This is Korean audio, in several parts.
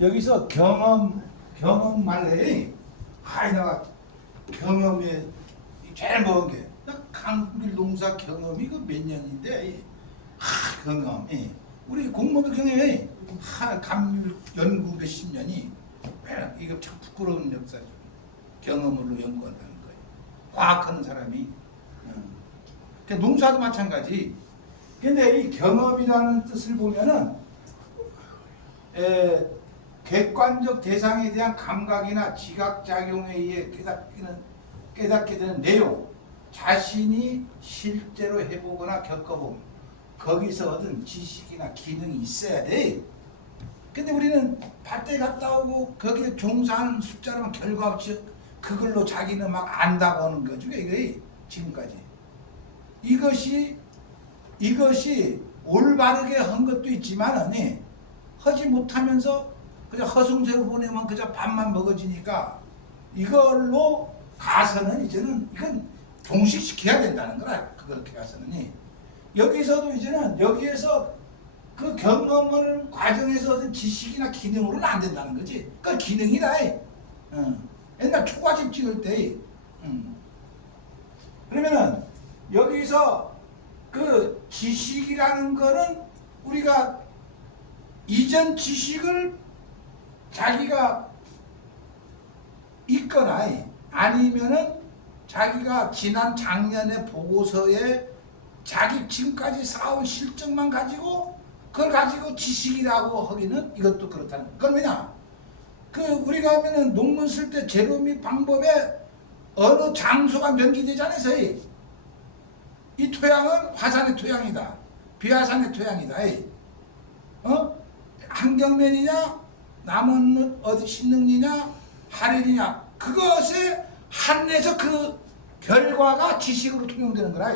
여기서 경험 말래. 하이 내가 경험에 제일 먹은 게 나 감귤 농사 경험이 그 몇 년인데 경험. 우리 공무원도 경험해. 감귤 연구 몇십 년이 이거 참 부끄러운 역사죠. 경험으로 연구한다는 거예요. 과학하는 사람이. 농사도 마찬가지. 근데 이 경험이라는 뜻을 보면은 객관적 대상에 대한 감각이나 지각작용에 의해 깨닫게 되는 내용, 자신이 실제로 해보거나 겪어본 거기서 얻은 지식이나 기능이 있어야 돼. 근데 우리는 밭에 갔다 오고 거기에 종사하는 숫자로만 결과 없이 그걸로 자기는 막 안다고 하는 거죠. 이게 지금까지. 이것이 올바르게 한 것도 있지만 하지 못하면서 그냥 허송세로 보내면 그저 밥만 먹어지니까 이걸로 가서는 이제는 이건 종식시켜야 된다는 거라. 그렇게 가서는 여기서도 이제는 여기에서 그 경험을 과정에서 얻은 지식이나 기능으로는 안 된다는 거지. 그 기능이다. 옛날 초가집 찍을 때 그러면은 여기서 그 지식이라는 거는 우리가 이전 지식을 자기가 있거나 아니면은 자기가 지난 작년의 보고서에 자기 지금까지 쌓아온 실적만 가지고 그걸 가지고 지식이라고 하기는 이것도 그렇다는 거예요. 그건 왜냐? 그 우리가 하면은 논문 쓸 때 재료 및 방법에 어느 장소가 명기되지 않아서요. 이 토양은 화산의 토양이다. 비화산의 토양이다. 한경면이냐, 남은 어디 신능이냐, 하늘이냐, 그것에 한해서 그 결과가 지식으로 통용되는 거라.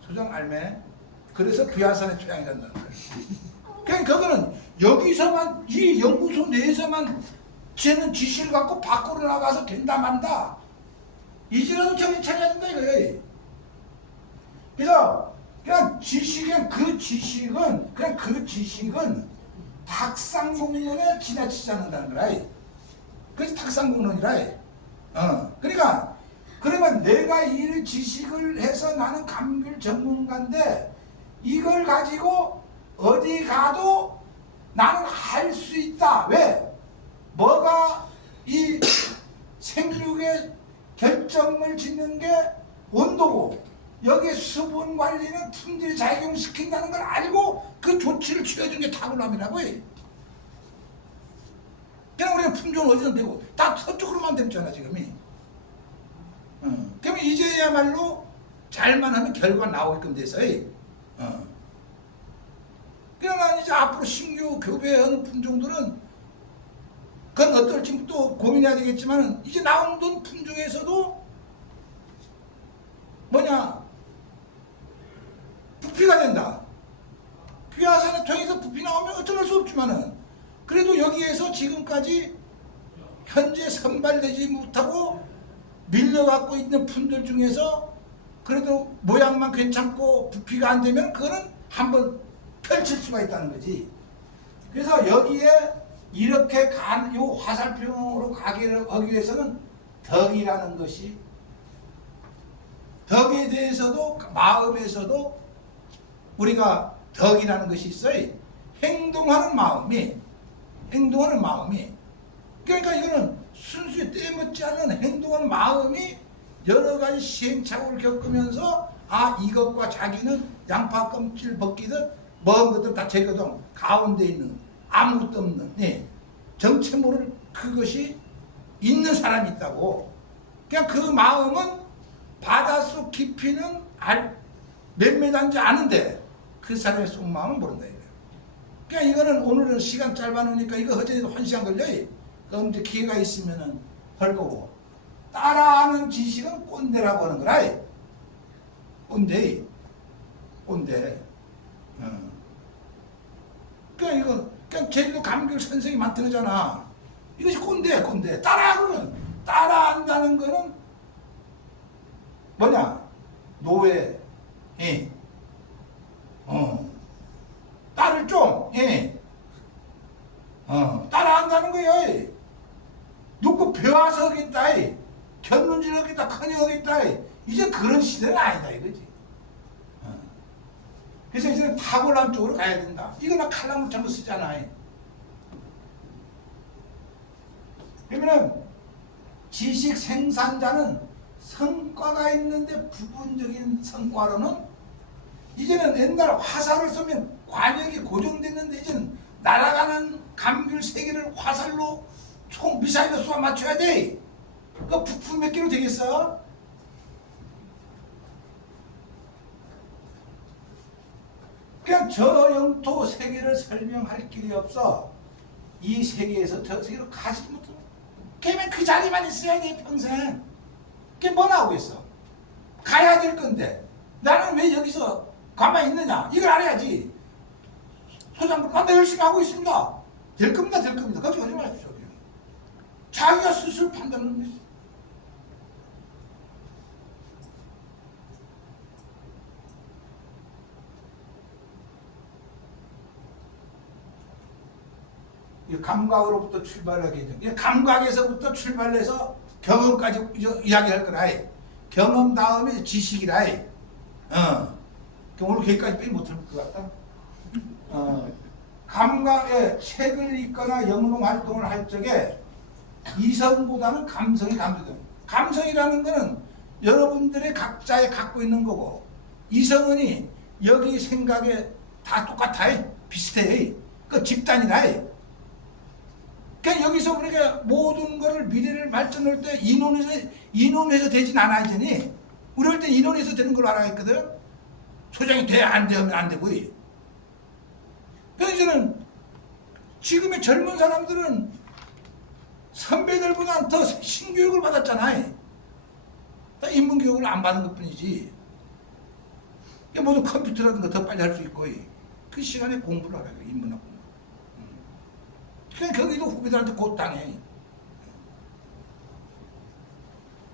소장 알매? 그래서 비화산의 토양이란다는 거야. 그러니까 그거는 여기서만, 이 연구소 내에서만 쟤는 지식을 갖고 밖으로 나가서 된다 만다. 이제라도 정신 차려야 된다 이거예요. 그래서 그냥 그 지식은 탁상공론에 지나치지 않는다는 거라. 그래서 탁상공론이라. 그러니까 그러면 내가 이 지식을 해서 나는 감귤 전문가인데 이걸 가지고 어디 가도 나는 할 수 있다. 왜? 뭐가 이 생육의 결정을 짓는 게 온도고 여기에 수분 관리는 품질을 작용시킨다는 걸 알고 그 조치를 취해준 게 탁월함이라고 해. 그냥 우리가 품종은 어디든 되고 다 서쪽으로만 됐잖아 지금이. 그러면 이제야말로 잘만 하면 결과 나오게끔 돼서 그러나 이제 앞으로 신규 교배하는 품종들은 그건 어떨지 또 고민해야 되겠지만 이제 나오는 품종에서도 부피가 된다. 비화산의 토양에서 부피 나오면 어쩔 수 없지만은 그래도 여기에서 지금까지 현재 선발되지 못하고 밀려갖고 있는 품들 중에서 그래도 모양만 괜찮고 부피가 안 되면 그거는 한번 펼칠 수가 있다는 거지. 그래서 여기에 이렇게 요 화살표로 가기 위해서는 덕이라는 것이 덕에 대해서도 마음에서도 우리가 덕이라는 것이 있어요. 행동하는 마음이 그러니까 이거는 순수히 때묻지 않은 행동하는 마음이 여러 가지 시행착오를 겪으면서 이것과 자기는 양파 껍질 벗기듯 먼 것들 다 제거동 가운데 있는 아무것도 없는 정체 모를 그것이 있는 사람이 있다고. 그냥 그 마음은 바닷속 깊이는 몇 메다인지 아는데 그 사람의 속마음은 모른다 이거예요. 그냥 이거는 오늘은 시간 짧아놓으니까 이거 허전해도 1시간 걸려요. 그럼 이제 기회가 있으면은 할 거고. 따라하는 지식은 꼰대라고 하는 거라. 꼰대. 그냥 제주도 감귤 선생이 만들어잖아. 이것이 꼰대. 따라한다는 거는 노예. 딸을 좀, 번영하겠다. 이제 그런 시대는 아니다 이거지. 그래서 이제는 탁월한 쪽으로 가야 된다. 이거나 칼라문 잘못 쓰잖아. 그러면은 지식 생산자는 성과가 있는데 부분적인 성과로는 이제는 옛날 화살을 쏘면 관역이 고정됐는데 이제는 날아가는 감귤 3개를 화살로 총 미사일로 쏘아 맞춰야 돼. 그 부품 몇 개로 되겠어? 그냥 저 영토 세계를 설명할 길이 없어. 이 세계에서 저 세계로 가지 못해. 걔는 그 자리만 있어야 돼 평생. 그게 뭐 나오겠어? 가야 될 건데 나는 왜 여기서 가만히 있느냐? 이걸 알아야지. 소장부 나 열심히 하고 있습니다. 될 겁니다. 될 겁니다. 걱정하지 마십시오. 자기가 스스로 판단하는 거지. 감각으로부터 출발하게 돼. 감각에서부터 출발해서 경험까지 이야기할 거라. 경험 다음에 지식이라. 오늘 거기까지 빼지 못할 것 같다. 감각에 책을 읽거나 영농 활동을 할 적에 이성보다는 감성이 감도돼요. 감성이라는 거는 여러분들의 각자의 갖고 있는 거고, 이성은이 여기 생각에 다 똑같아. 비슷해. 그 집단이라. 그러니까 여기서 우리가 모든 거를 미래를 발전할 때 인원해서 되진 않아. 이제니 우리 할 때 인원해서 되는 걸로 알아 있거든. 소장이 돼 안 되면 안 되고. 그래서 이제는 지금의 젊은 사람들은 선배들보다 더 신교육을 받았잖아. 인문교육을 안 받은 것 뿐이지. 모든 컴퓨터라든가 더 빨리 할 수 있고, 그 시간에 공부를 하라. 인문학 공부. 그냥 거기도 후배들한테 곧 당해.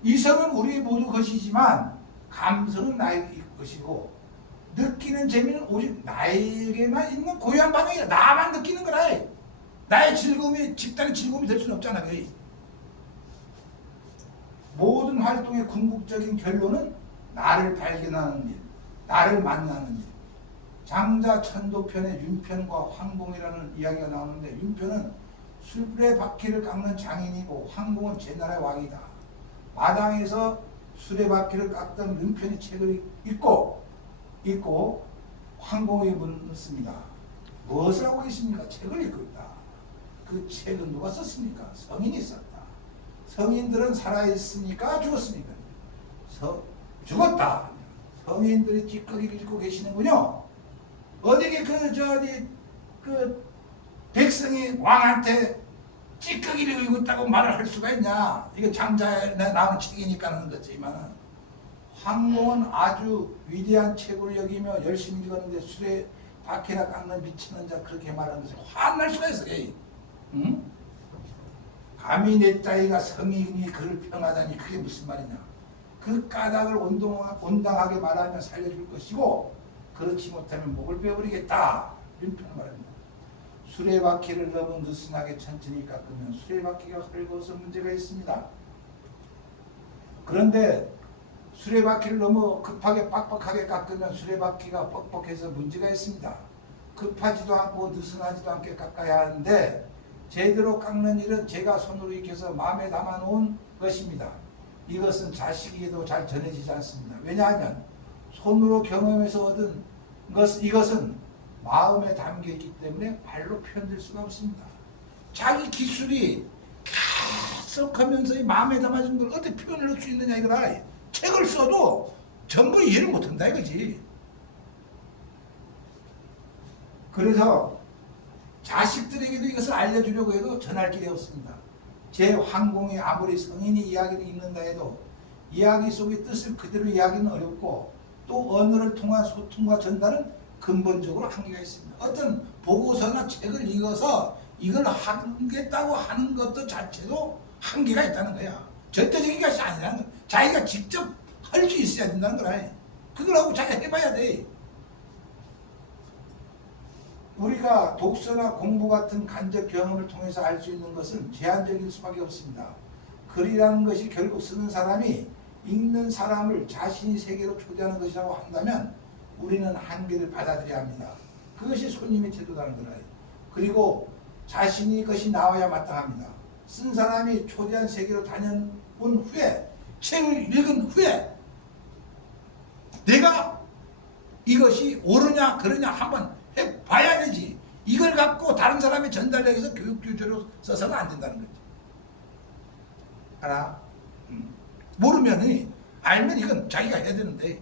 이성은 우리 모두 것이지만 감성은 나의 것이고, 느끼는 재미는 오직 나에게만 있는 고유한 반응이야. 나만 느끼는 거라. 나의 즐거움이 집단의 즐거움이 될 수는 없잖아. 거의. 모든 활동의 궁극적인 결론은 나를 발견하는 일, 나를 만나는 일. 장자 천도편의 윤편과 황공이라는 이야기가 나오는데, 윤편은 술의 바퀴를 깎는 장인이고 황공은 제나라의 왕이다. 마당에서 술의 바퀴를 깎던 윤편이 책을 읽고 황공에게 묻습니다. 무엇을 하고 계십니까? 책을 읽고 있다. 그 책은 누가 썼습니까? 성인이 썼다. 성인들은 살아있으니까 죽었습니까? 죽었다. 성인들이 찌꺼기를 읽고 계시는군요. 어디게 그 백성이 왕한테 찌꺼기를 읽고 있다고 말을 할 수가 있냐? 이거 장자에 나오는 책이니까 하는 거지만, 황공은 아주 위대한 책으로 여기며 열심히 읽었는데 술에 박해나 깎는 미치는 자 그렇게 말하는 것을 화날 수가 있어. 응? 감히 내 따위가 성인이 그를 평하다니 그게 무슨 말이냐? 그 까닭을 온당하게 말하면 살려줄 것이고, 그렇지 못하면 목을 베어버리겠다. 윤편은 말합니다. 수레바퀴를 너무 느슨하게 천천히 깎으면 수레바퀴가 헐거워서 문제가 있습니다. 그런데 수레바퀴를 너무 급하게 빡빡하게 깎으면 수레바퀴가 뻑뻑해서 문제가 있습니다. 급하지도 않고 느슨하지도 않게 깎아야 하는데, 제대로 깎는 일은 제가 손으로 익혀서 마음에 담아놓은 것입니다. 이것은 자식에게도 잘 전해지지 않습니다. 왜냐하면 손으로 경험해서 얻은 이것은 마음에 담겨있기 때문에 말로 표현될 수가 없습니다. 자기 기술이 계속 하면서 이 마음에 담아진 걸 어떻게 표현을 할 수 있느냐 이거라. 책을 써도 전부 이해를 못한다 이거지. 그래서 자식들에게도 이것을 알려주려고 해도 전할 길이 없습니다. 제 황공이 아무리 성인이 이야기를 읽는다 해도 이야기 속의 뜻을 그대로 이야기는 어렵고, 또 언어를 통한 소통과 전달은 근본적으로 한계가 있습니다. 어떤 보고서나 책을 읽어서 이걸 하겠다고 하는 것도 자체도 한계가 있다는 거야. 절대적인 것이 아니라는 거야. 자기가 직접 할 수 있어야 된다는 거라. 그걸 하고 자기가 해봐야 돼. 우리가 독서나 공부 같은 간접 경험을 통해서 알 수 있는 것은 제한적일 수밖에 없습니다. 글이라는 것이 결국 쓰는 사람이 읽는 사람을 자신이 세계로 초대하는 것이라고 한다면 우리는 한계를 받아들여야 합니다. 그것이 손님의 태도라는 거라. 그리고 자신이 것이 나와야 마땅합니다. 쓴 사람이 초대한 세계로 다녀온 후에, 책을 읽은 후에 내가 이것이 옳으냐 그러냐 한번 해봐야 되지. 이걸 갖고 다른 사람이 전달하기 위해서 교육규칙으로 써서는 안 된다는 거지. 알아? 모르면, 알면 이건 자기가 해야 되는데.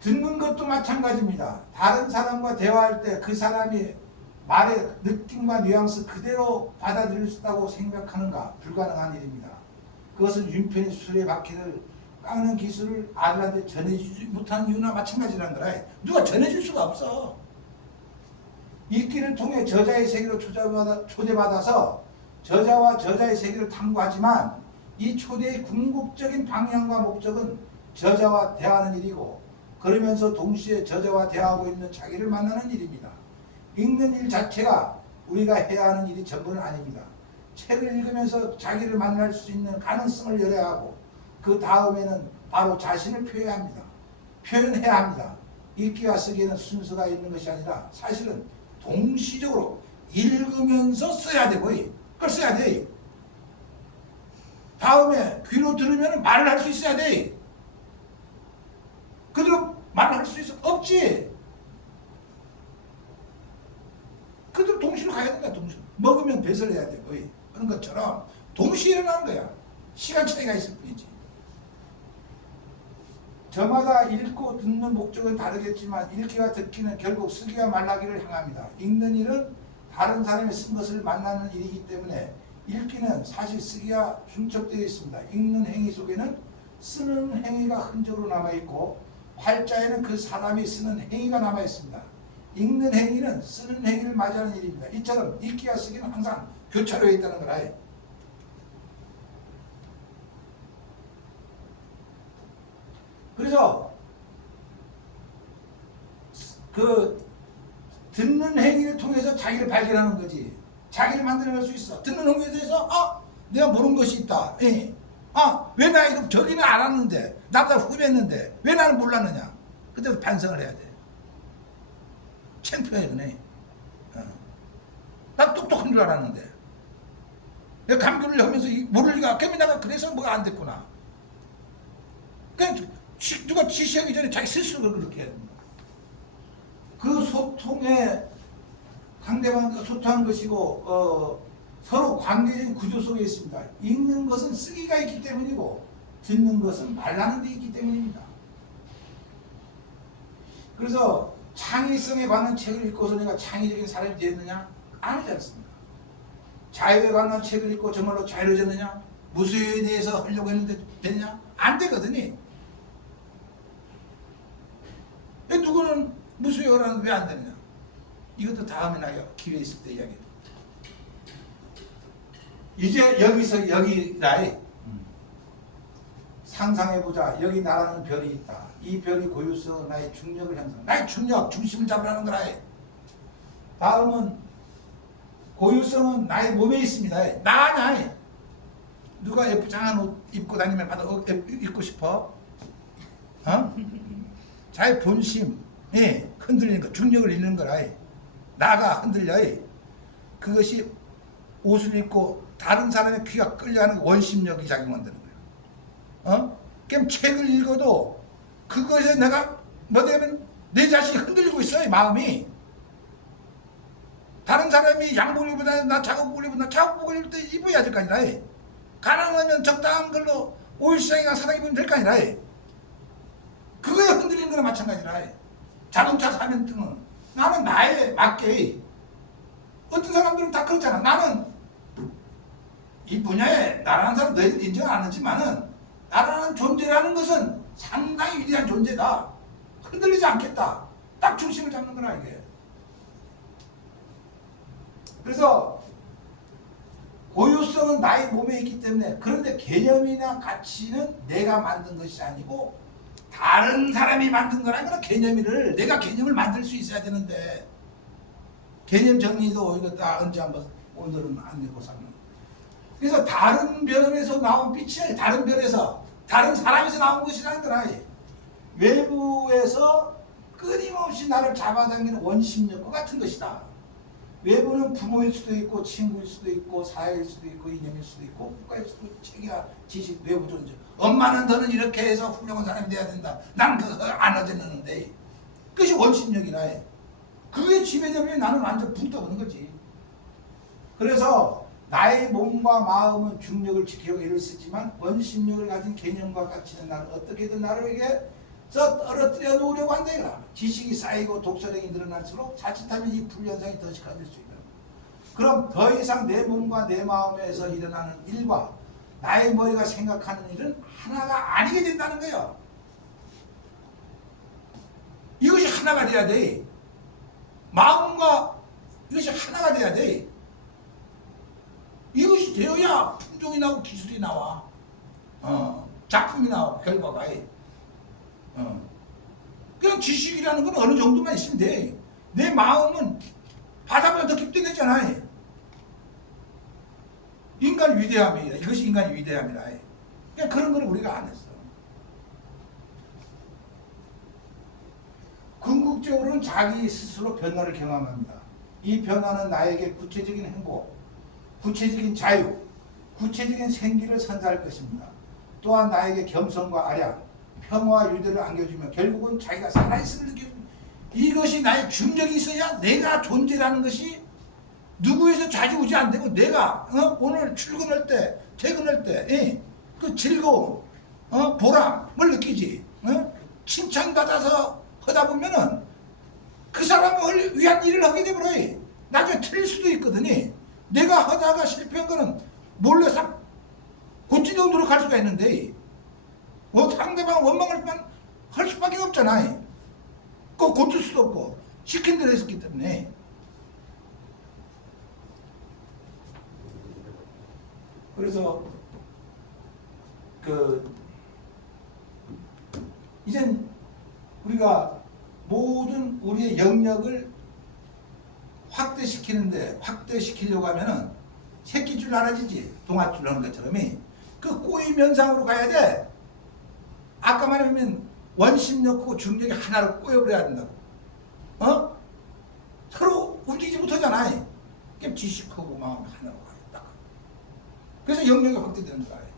듣는 것도 마찬가지입니다. 다른 사람과 대화할 때 그 사람이 말의 느낌과 뉘앙스 그대로 받아들일 수 있다고 생각하는가? 불가능한 일입니다. 그것은 윤편이 수레바퀴를 깎는 기술을 아들한테 전해주지 못하는 이유나 마찬가지라는 거라. 누가 전해줄 수가 없어. 읽기를 통해 저자의 세계로 초대받아서 저자와 저자의 세계를 탐구하지만 이 초대의 궁극적인 방향과 목적은 저자와 대화하는 일이고, 그러면서 동시에 저자와 대화하고 있는 자기를 만나는 일입니다. 읽는 일 자체가 우리가 해야 하는 일이 전부는 아닙니다. 책을 읽으면서 자기를 만날 수 있는 가능성을 열어야 하고, 그 다음에는 바로 자신을 표현해야 합니다. 읽기와 쓰기에는 순서가 있는 것이 아니라 사실은 동시적으로 읽으면서 써야 되고, 그걸 써야 돼. 다음에 귀로 들으면 말을 할 수 있어야 돼. 그대로 말을 할 수 있어? 없지. 그대로 동시로 가야 된다. 동시로. 먹으면 배설 해야 되고, 그런 것처럼 동시에 일어나는 거야. 시간 차이가 있을 뿐이지. 저마다 읽고 듣는 목적은 다르겠지만 읽기와 듣기는 결국 쓰기와 말하기를 향합니다. 읽는 일은 다른 사람이 쓴 것을 만나는 일이기 때문에 읽기는 사실 쓰기와 중첩되어 있습니다. 읽는 행위 속에는 쓰는 행위가 흔적으로 남아있고, 활자에는 그 사람이 쓰는 행위가 남아있습니다. 읽는 행위는 쓰는 행위를 맞이하는 일입니다. 이처럼 읽기와 쓰기는 항상 교차되어 있다는 거라. 그래서 그 듣는 행위를 통해서 자기를 발견하는 거지. 자기를 만들어낼 수 있어. 듣는 행위에 대해서 내가 모르는 것이 있다. 왜 나 이거 저기는 알았는데, 나보다 후배였는데 왜 나는 몰랐느냐. 그때부터 반성을 해야 돼. 창피해. 그네. 나 똑똑한 줄 알았는데 내가 감귤을 하면서 모를 리가. 그러면 내가 그래서 뭐가 안 됐구나. 그냥 누가 지시하기 전에 자기 스스로 그렇게 해야 됩니다. 그 소통에 상대방과 소통한 것이고, 서로 관계적인 구조 속에 있습니다. 읽는 것은 쓰기가 있기 때문이고, 듣는 것은 말하는 데 있기 때문입니다. 그래서 창의성에 관한 책을 읽고서 내가 창의적인 사람이 되었느냐? 아니지 않습니까? 자유에 관한 책을 읽고 정말로 자유로워졌느냐? 무수에 대해서 하려고 했는데 되느냐? 안 되거든요. 누구는 무수여라는 왜 안 되느냐? 이것도 다음에 나요. 기회 있을 때 이야기해. 이제 여기서 여기라이 상상해보자. 여기 나라는 별이 있다. 이 별이 고유성 나의 중력을 형성. 나의 중력, 중심을 잡으라는 거라. 다음은 고유성은 나의 몸에 있습니다. 나 아니야. 누가 예쁘장한 옷 입고 다니면 입고 싶어? 자의 본심, 흔들리는 거, 중력을 잃는 거라. 나가 흔들려. 그것이 옷을 입고 다른 사람의 귀가 끌려가는 원심력이 작용한다는 거예요. 그럼 책을 읽어도 그것에 내가 뭐냐면 내 자신이 흔들리고 있어요. 마음이. 다른 사람이 양복을 입으다 나 작업복을 입으다 작업복을 입을 때 입어야 될 거 아니라. 가능하면 적당한 걸로 오일시장이나 사다 입으면 될 거 아니라. 그거에 흔들리는 거나 마찬가지라. 자동차 사면 등은 나는 나에 맞게. 어떤 사람들은 다 그렇잖아. 나는 이 분야에 나라는 사람 너희들 인정 안 하지만은 나라는 존재라는 것은 상당히 위대한 존재다. 흔들리지 않겠다. 딱 중심을 잡는 거라 이게. 그래서 고유성은 나의 몸에 있기 때문에, 그런데 개념이나 가치는 내가 만든 것이 아니고 다른 사람이 만든 거라. 그런 개념을 내가 개념을 만들 수 있어야 되는데, 개념 정리도 이거 다 언제 한번 오늘은 안 되고 사는. 그래서 다른 별에서 나온 빛이 아니라 다른 별에서 다른 사람에서 나온 것이라는 거라. 외부에서 끊임없이 나를 잡아당기는 원심력과 같은 것이다. 외부는 부모일 수도 있고 친구일 수도 있고 사회일 수도 있고 인연일 수도 있고 국가일 수도 있고 책이야 지식 외부 존재. 엄마는 너는 이렇게 해서 훌륭한 사람이 돼야 된다. 난 그거 안 어쨌는데 그것이 원심력이라 해. 그게 지배되면 나는 완전 붕 떠오는 거지. 그래서 나의 몸과 마음은 중력을 지키려고 애를 쓰지만 원심력을 가진 개념과 가치는 나를 어떻게든 나를 떨어뜨려 놓으려고 한다 이거야. 지식이 쌓이고 독서력이 늘어날수록 자칫하면 이 불연상이 더 심해질 수 있다. 그럼 더 이상 내 몸과 내 마음에서 일어나는 일과 나의 머리가 생각하는 일은 하나가 아니게 된다는 거예요. 이것이 하나가 돼야 돼. 마음과 이것이 하나가 돼야 돼. 이것이 되어야 품종이 나고 기술이 나와. 작품이 나와. 결과가. 그냥 지식이라는 건 어느 정도만 있으면 돼. 내 마음은 바다보다 더 깊게 되잖아. 인간 위대함이야. 이것이 인간의 위대함이라. 그냥 그런 걸 우리가 안 했어. 궁극적으로는 자기 스스로 변화를 경험합니다. 이 변화는 나에게 구체적인 행복, 구체적인 자유, 구체적인 생기를 선사할 것입니다. 또한 나에게 겸손과 아량, 평화와 유대를 안겨주며 결국은 자기가 살아있음을 느껴줍니다. 이것이 나의 중력이 있어야 내가 존재라는 것이 누구에서 좌지우지 안 되고 내가 오늘 출근할 때 퇴근할 때 그 즐거움 보람을 느끼지. 칭찬받아서 하다 보면은 그 사람을 위한 일을 하게 되버려. 나중에 틀릴 수도 있거든. 내가 하다가 실패한 거는 몰래 싹 고치려고 노력할 수가 있는데 상대방 원망을 할 수밖에 없잖아. 그거 고칠 수도 없고 시킨 대로 했었기 때문에. 그래서 이젠 우리가 모든 우리의 영역을 확대시키려고 하면은 새끼줄 알아지지. 동아줄 하는 것처럼 그 꼬임 현상으로 가야 돼. 아까 말하면 원심력하고 중력이 하나로 꼬여버려야 된다고. 서로 움직이지 못하잖아. 그냥 지식하고 마음 하나로 가야 돼. 그래서 영역이 확대되는 거야.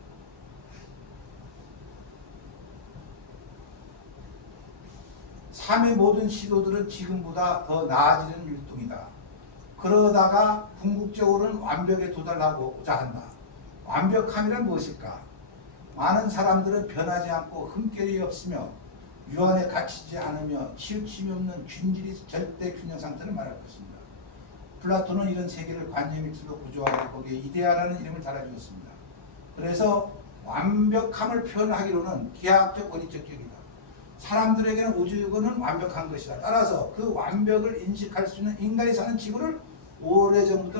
삶의 모든 시도들은 지금보다 더 나아지는 율동이다. 그러다가 궁극적으로는 완벽에 도달하고자 한다. 완벽함이란 무엇일까? 많은 사람들은 변하지 않고 흠결이 없으며 유한에 갇히지 않으며 치우침이 없는 균질이 절대 균형 상태를 말할 것입니다. 플라톤은 이런 세계를 관념 밑으로 구조하고 거기에 이데아라는 이름을 달아주었습니다. 그래서 완벽함을 표현하기로는 기하학적 원리적 기억이다. 사람들에게는 우주는 완벽한 것이다. 따라서 그 완벽을 인식할 수 있는 인간이 사는 지구를 오래전부터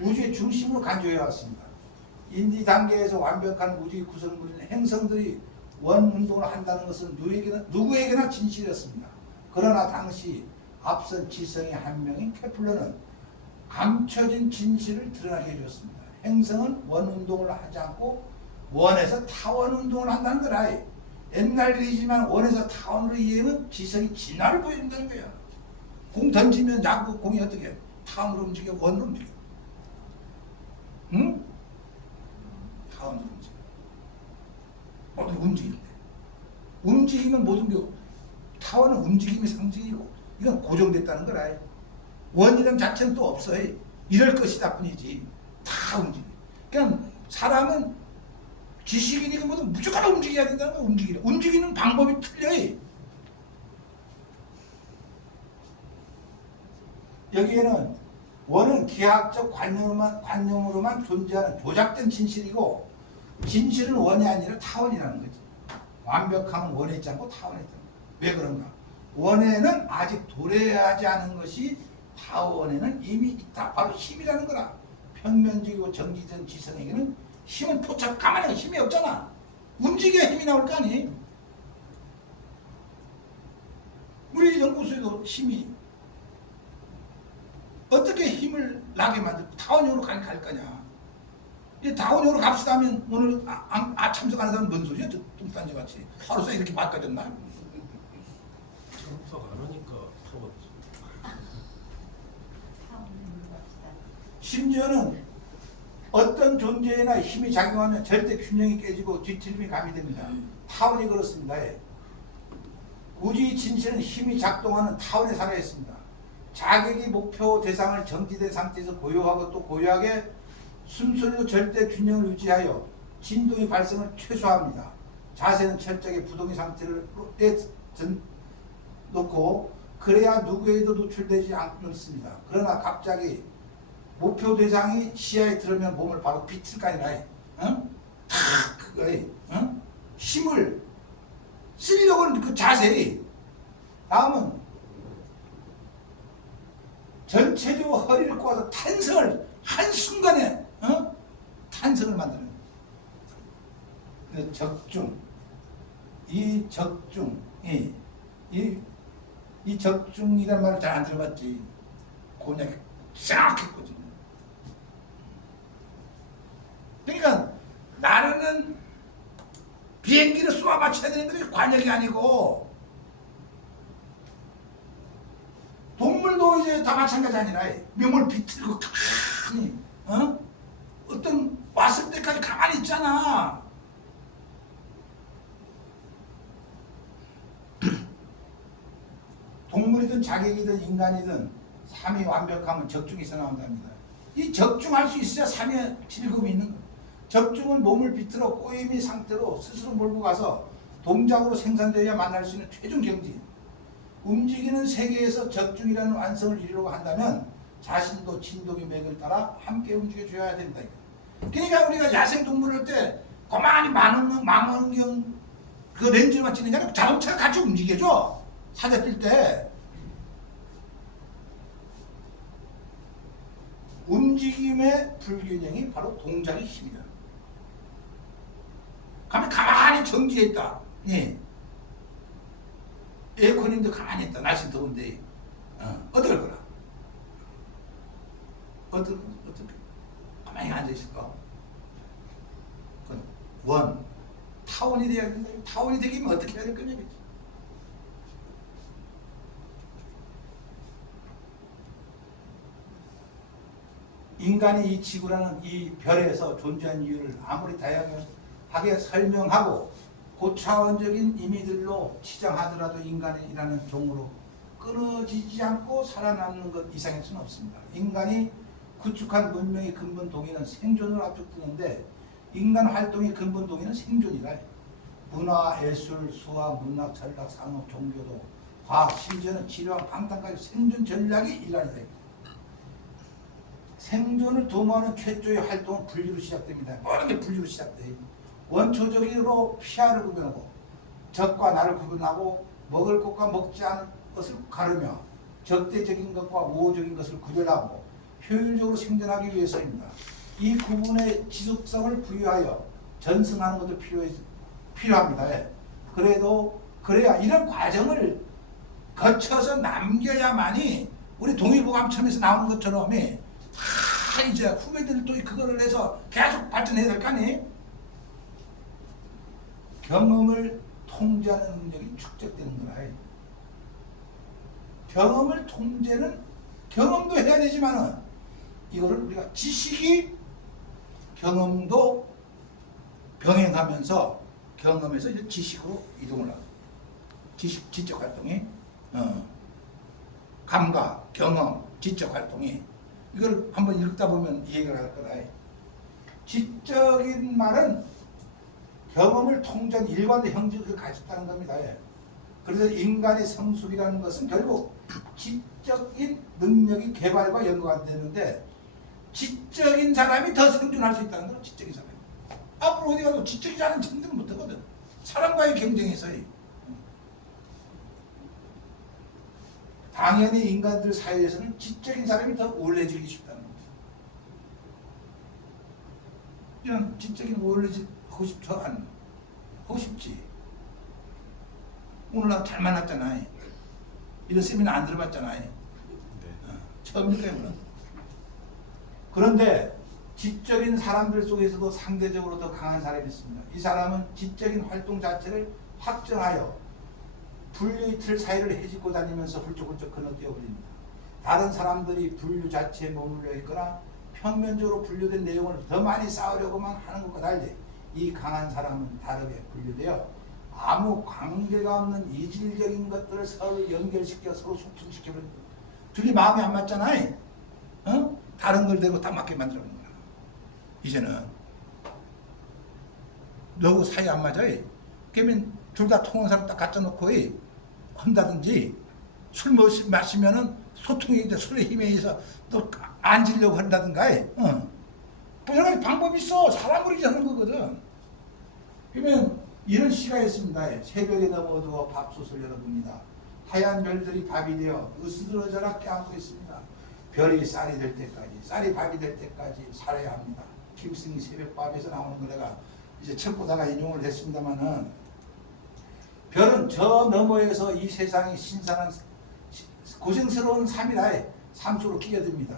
우주의 중심으로 간주해 왔습니다. 인디 단계에서 완벽한 우주의 구성을 이루는 행성들이 원운동을 한다는 것은 누구에게나 진실이었습니다. 그러나 당시 앞선 지성의 한 명인 케플러는 감춰진 진실을 드러나게 해주었습니다. 행성은 원운동을 하지 않고 원에서 타원운동을 한다는 거라. 옛날 일이지만 원에서 타원으로 이해는 지성이 진화를 보여준다는 거야. 공 던지면 야구 공이 어떻게 타원으로 움직여? 원으로 움직여. 응? 타원으로 움직여. 어떻게 움직일 때. 움직이면 모든 게 타원은 움직임의 상징이고 이건 고정됐다는 거라. 원이란 자체는 또 없어. 이럴 것이다 뿐이지. 다 움직여. 그냥 사람은 지식이니까 모두 무조건 움직여야 된다는 거야. 움직이는 방법이 틀려. 여기에는 원은 기하학적 관념으로만 존재하는 조작된 진실이고 진실은 원이 아니라 타원이라는 거지. 완벽함은 원에 있지 않고 타원에 있다. 왜 그런가? 원에는 아직 도래하지 않은 것이 타원에는 이미 있다. 바로 힘이라는 거라. 평면적이고 정지된 지성에게는 힘은 포착 가만히 힘이 없잖아. 움직여야 힘이 나올 거 아니. 우리 연구소에도 힘이 어떻게 힘을 나게 만들 타원형으로 갈 거냐. 이 다운으로 갑시다 하면 오늘 참석하는 사람 뭔 소리야? 뚱딴지 같이 하루 종일 이렇게 바꿔졌나? 참석 안 하니까 타워지. 심지어는 어떤 존재나 힘이 작용하면 절대 균형이 깨지고 뒤틀림이 가미됩니다. 타원이 그렇습니다. 예. 우주의 진실은 힘이 작동하는 타원에 살아있습니다. 자객이 목표 대상을 정지된 상태에서 고요하고 또 고요하게 숨소리로 절대 균형을 유지하여 진동의 발생을 최소화합니다. 자세는 철저하게 부동의 상태를 놓고 그래야 누구에게도 노출되지 않습니다. 그러나 갑자기 목표 대상이 시야에 들으면 몸을 바로 비틀 거 아니라 그거에 힘을 쓰려고 하는 그 자세. 다음은 전체적으로 허리를 꼬아서 탄성을 한순간에 탄성을 만드는 적중. 이 적중이 이 적중이란 말을 잘 안 들어봤지. 곤약이 싹 했거든요. 그러니까 나르는 비행기를 쏘아 맞춰야 되는 것이 관역이 아니고, 동물도 이제 다 마찬가지 아니라 명을 비틀고 가만히 어떤 왔을 때까지 가만히 있잖아. 동물이든 자객이든 인간이든 삶이 완벽하면 적중에서 나온답니다. 이 적중할 수 있어야 삶의 즐거움이 있는 거예요. 적중은 몸을 비틀어 꼬임의 상태로 스스로 몰고 가서 동작으로 생산되어야 만날 수 있는 최종 경지. 움직이는 세계에서 적중이라는 완성을 이루려고 한다면 자신도 진동의 맥을 따라 함께 움직여줘야 된다. 그러니까 우리가 야생동물을 할 때 고만히 망원경 그 렌즈만 찍는 게 아니라 자동차가 같이 움직여줘. 사자 뛸 때. 움직임의 불균형이 바로 동작의 힘이다. 가만히 정지해 있다. 예. 에어컨인데 가만히 있다. 날씨 더운데 어떻게 할 거라? 어떻게 가만히 앉아 있을까? 원 타원이 돼야 된다. 타원이 되기면 어떻게 해야 될 거냐? 인간이 이 지구라는 이 별에서 존재한 이유를 아무리 다양하게 설명하고 고차원적인 의미들로 치장하더라도 인간이라는 종으로 끊어지지 않고 살아남는 것 이상일 수는 없습니다. 인간이 구축한 문명의 근본 동의는 생존을 앞두는데 인간 활동의 근본 동의는 생존이다. 문화, 예술, 수학, 문학, 철학, 산업, 종교도 과학, 심지어는 치료와 방탄까지 생존 전략이 일환이다. 생존을 도모하는 최초의 활동은 분리로 시작됩니다. 모든 게 분리로 시작돼요. 원초적으로 피하를 구분하고 적과 나를 구분하고 먹을 것과 먹지 않을 것을 가르며 적대적인 것과 우호적인 것을 구별하고 효율적으로 생존하기 위해서입니다. 이 구분의 지속성을 부여하여 전승하는 것도 필요합니다. 그래야 이런 과정을 거쳐서 남겨야만이 우리 동의보감처에서 나오는 것처럼 다 이제 후배들도 그거를 해서 계속 발전해야 될 거 아니? 경험을 통제하는 능력이 축적되는 거라. 경험을 통제는 경험도 해야 되지만은 이거를 우리가 지식이 경험도 병행하면서 경험에서 이제 지식으로 이동을 하고 지적 활동이 감각, 경험, 지적 활동이 이걸 한번 읽다 보면 이해가 갈 거다. 지적인 말은 경험을 통제한 일관된 형질을 가졌다는 겁니다. 그래서 인간의 성숙이라는 것은 결국 지적인 능력이 개발과 연구가 되는데 지적인 사람이 더 생존할 수 있다는 거는 지적인 사람이. 앞으로 어디 가도 지적이지 않은 친구들은 못하거든. 사람과의 경쟁에서. 당연히 인간들 사이에서는 지적인 사람이 더 우월해지기 쉽다는 겁니다. 그냥 지적인 우월해지고 싶죠? 안 하고 싶지. 오늘 나 잘 만났잖아. 이런 세미나 안 들어봤잖아. 처음이니까 물론. 그런데 지적인 사람들 속에서도 상대적으로 더 강한 사람이 있습니다. 이 사람은 지적인 활동 자체를 확정하여 분류의 틀 사이를 헤집고 다니면서 훌쩍훌쩍 건너뛰어 버립니다. 다른 사람들이 분류 자체에 머물러 있거나 평면적으로 분류된 내용을 더 많이 쌓으려고만 하는 것과 달리 이 강한 사람은 다르게 분류되어 아무 관계가 없는 이질적인 것들을 서로 연결시켜 서로 소통시켜버립니다. 둘이 마음이 안 맞잖아요. 어? 다른 걸 대고 딱 맞게 만들어버린 거야. 이제는 너하고 사이 안 맞아. 그러면 둘 다 통한 사람 딱 갖다 놓고 한다든지 술 마시면은 소통이 이제 술의 힘에 의해서 또 앉으려고 한다든가. 뭐 여러 가지 방법이 있어. 사람으로 이제 하는 거거든. 그러면 이런 시가 있습니다. 새벽에 너무 어두워 밥솥을 열어봅니다. 하얀 별들이 밥이 되어 으스러져라 껴안고 있습니다. 별이 쌀이 될 때까지, 쌀이 밥이 될 때까지 살아야 합니다. 김승희 새벽밥에서 나오는 거 내가 이제 책 보다가 인용을 했습니다만은, 별은 저 너머에서 이 세상이 신선한 고생스러운 삶이라에 삶 속으로 끼어듭니다.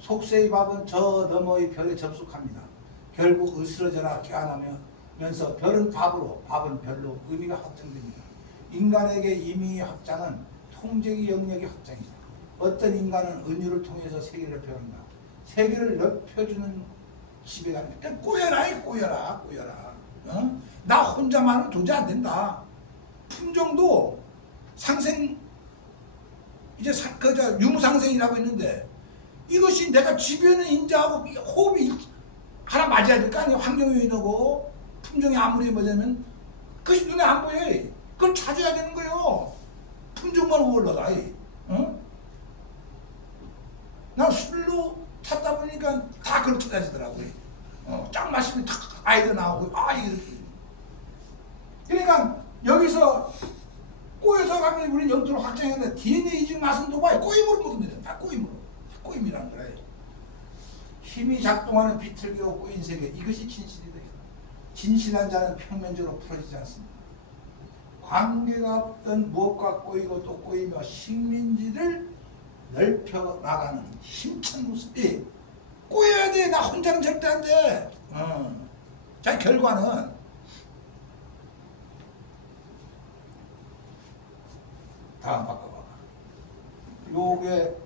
속세의 밥은 저 너머의 별에 접속합니다. 결국 으스러져라 껴안으면서 별은 밥으로, 밥은 별로 의미가 확장됩니다. 인간에게 임의의 확장은 통제의 영역의 확장이다. 어떤 인간은 은유를 통해서 세계를 넓혀간다. 세계를 넓혀주는 지배가 그냥 꼬여라, 꼬여라. 어? 나 혼자만은 도저히 안 된다. 품종도 상생, 이제 유무상생이라고 있는데, 이것이 내가 주변을 인자하고 호흡이 하나 맞아야 될 거 아니에요. 환경요인하고 품종이 아무리 뭐냐면 그것이 눈에 안 보여. 그걸 찾아야 되는 거예요. 품종만 올라가. 어? 난 술로 찾다 보니까 다 그걸 찾아지더라고요. 쫙 마시면 탁 아이도 나오고, 이렇게. 그러니까 여기서 꼬여서 가면 우리는 영토로 확장했는데 DNA 이중 나선도 봐요. 꼬임으로 묻습니다. 다 꼬임으로. 다 꼬임이라는 거예요. 힘이 작동하는 비틀기로 꼬인 세계, 이것이 진실이다. 진실한 자는 평면적으로 풀어지지 않습니다. 관계가 없던 무엇과 꼬이고 또 꼬이며 식민지를 넓혀 나가는 힘찬 모습이 꼬여야 돼. 나 혼자는 절대 안 돼. 자, 결과는 다음 바꿔봐. 요게